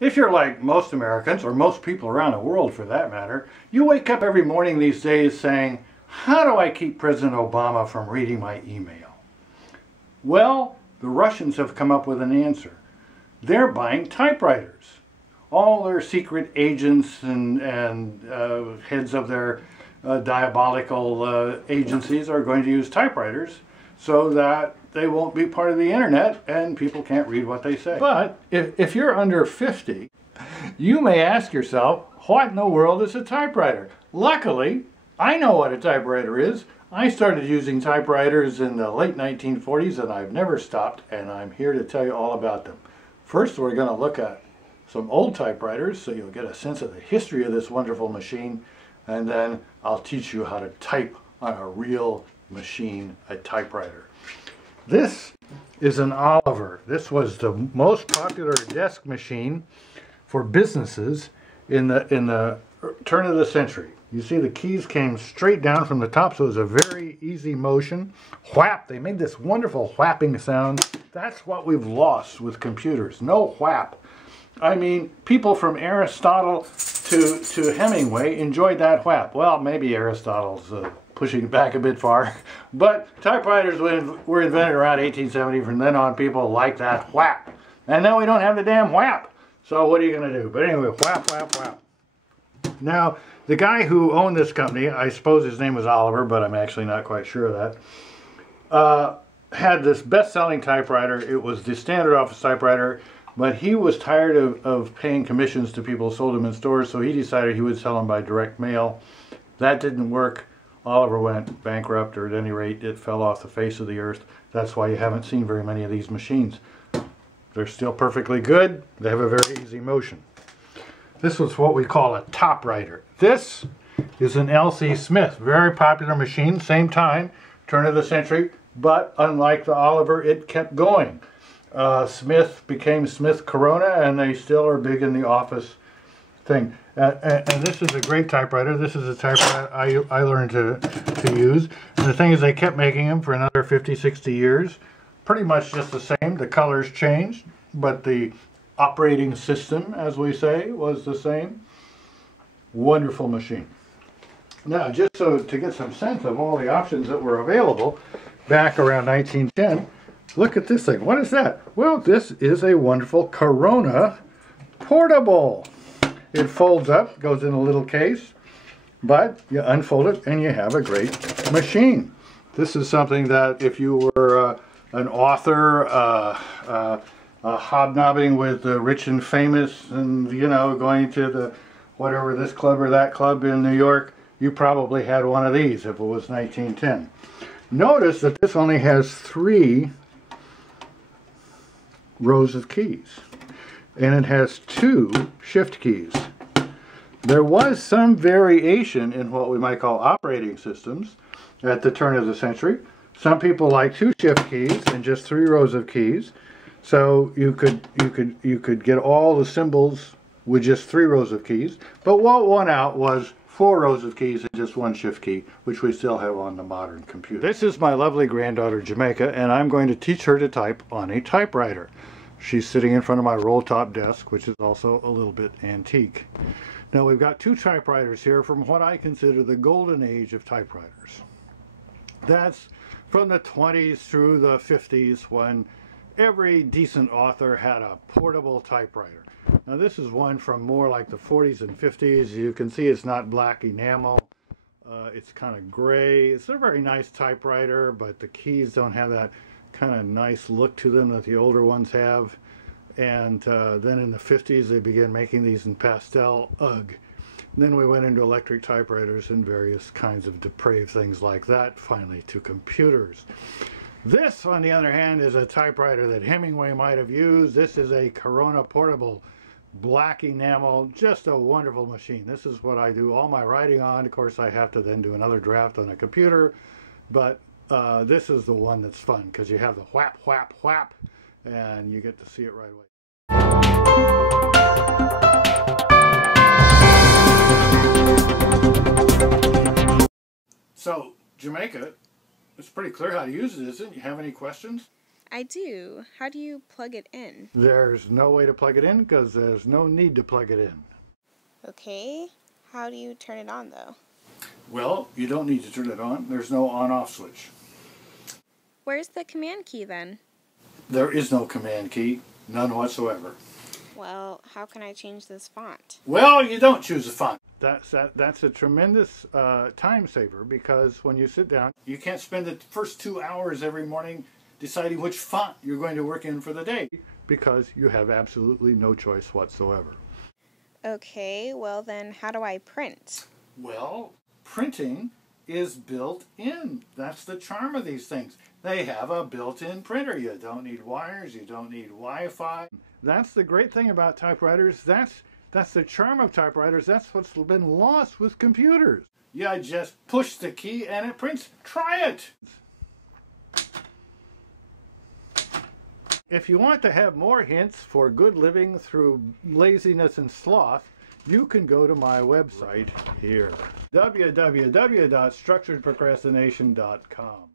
If you're like most Americans, or most people around the world for that matter, you wake up every morning these days saying, how do I keep President Obama from reading my email? Well, the Russians have come up with an answer. They're buying typewriters. All their secret agents and heads of their diabolical agencies are going to use typewriters so that they won't be part of the internet and people can't read what they say. But if you're under 50, you may ask yourself, what in the world is a typewriter? Luckily, I know what a typewriter is. I started using typewriters in the late 1940s and I've never stopped, and I'm here to tell you all about them. First, we're going to look at some old typewriters so you'll get a sense of the history of this wonderful machine, and then I'll teach you how to type on a real machine, a typewriter. This is an Oliver. This was the most popular desk machine for businesses in the turn of the century. You see the keys came straight down from the top, so it was a very easy motion. Whap, they made this wonderful whapping sound. That's what we've lost with computers, no whap. I mean, people from Aristotle to Hemingway enjoyed that whap. Well, maybe Aristotle's pushing it back a bit far, but typewriters were invented around 1870. From then on, people like that whap. And now we don't have the damn whap. So what are you going to do? But anyway, whap, whap, whap. Now, the guy who owned this company, I suppose his name was Oliver, but I'm actually not quite sure of that, had this best-selling typewriter. It was the standard office typewriter, but he was tired of paying commissions to people who sold them in stores, so he decided he would sell them by direct mail. That didn't work. Oliver went bankrupt, or at any rate, it fell off the face of the earth. That's why you haven't seen very many of these machines. They're still perfectly good. They have a very easy motion. This was what we call a typewriter. This is an L.C. Smith, very popular machine, same time, turn of the century, but unlike the Oliver, it kept going. Smith became Smith Corona, and they still are big in the office thing. And this is a great typewriter. This is a typewriter I learned to use. And the thing is, they kept making them for another 50, 60 years. Pretty much just the same. The colors changed, but the operating system, as we say, was the same. Wonderful machine. Now, just so to get some sense of all the options that were available back around 1910, look at this thing. What is that? Well, this is a wonderful Corona Portable. It folds up, goes in a little case, but you unfold it and you have a great machine. This is something that if you were an author, hobnobbing with the rich and famous, and you know, going to the whatever, this club or that club in New York, you probably had one of these if it was 1910. Notice that this only has 3 rows of keys, and it has 2 shift keys. There was some variation in what we might call operating systems at the turn of the century. Some people like 2 shift keys and just 3 rows of keys. So you could get all the symbols with just 3 rows of keys. But what won out was 4 rows of keys and just 1 shift key, which we still have on the modern computer. This is my lovely granddaughter Jamaica, and I'm going to teach her to type on a typewriter. She's sitting in front of my roll-top desk, which is also a little bit antique. Now, we've got 2 typewriters here from what I consider the golden age of typewriters. That's from the 20s through the 50s, when every decent author had a portable typewriter. Now, this is one from more like the 40s and 50s. You can see it's not black enamel. It's kind of gray. It's a very nice typewriter, but the keys don't have that kind of nice look to them that the older ones have. And then in the 50s, they began making these in pastel. Ugh. And then we went into electric typewriters and various kinds of depraved things like that, finally to computers. This, on the other hand, is a typewriter that Hemingway might have used. This is a Corona Portable, black enamel, just a wonderful machine. This is what I do all my writing on. Of course, I have to then do another draft on a computer, but this is the one that's fun because you have the whap, whap, whap, and you get to see it right away. So, Jamaica, it's pretty clear how to use it, isn't it? You have any questions? I do. How do you plug it in? There's no way to plug it in because there's no need to plug it in. Okay. How do you turn it on, though? Well, you don't need to turn it on. There's no on-off switch. Where's the command key, then? There is no command key, none whatsoever. Well, how can I change this font? Well, you don't choose a font. That's a tremendous time saver because when you sit down, you can't spend the first 2 hours every morning deciding which font you're going to work in for the day because you have absolutely no choice whatsoever. Okay, well then how do I print? Well, printing is built in. That's the charm of these things. They have a built-in printer. You don't need wires, you don't need Wi-Fi. That's the great thing about typewriters. That's the charm of typewriters. That's what's been lost with computers. You just push the key and it prints. Try it! If you want to have more hints for good living through laziness and sloth, you can go to my website here, www.structuredprocrastination.com.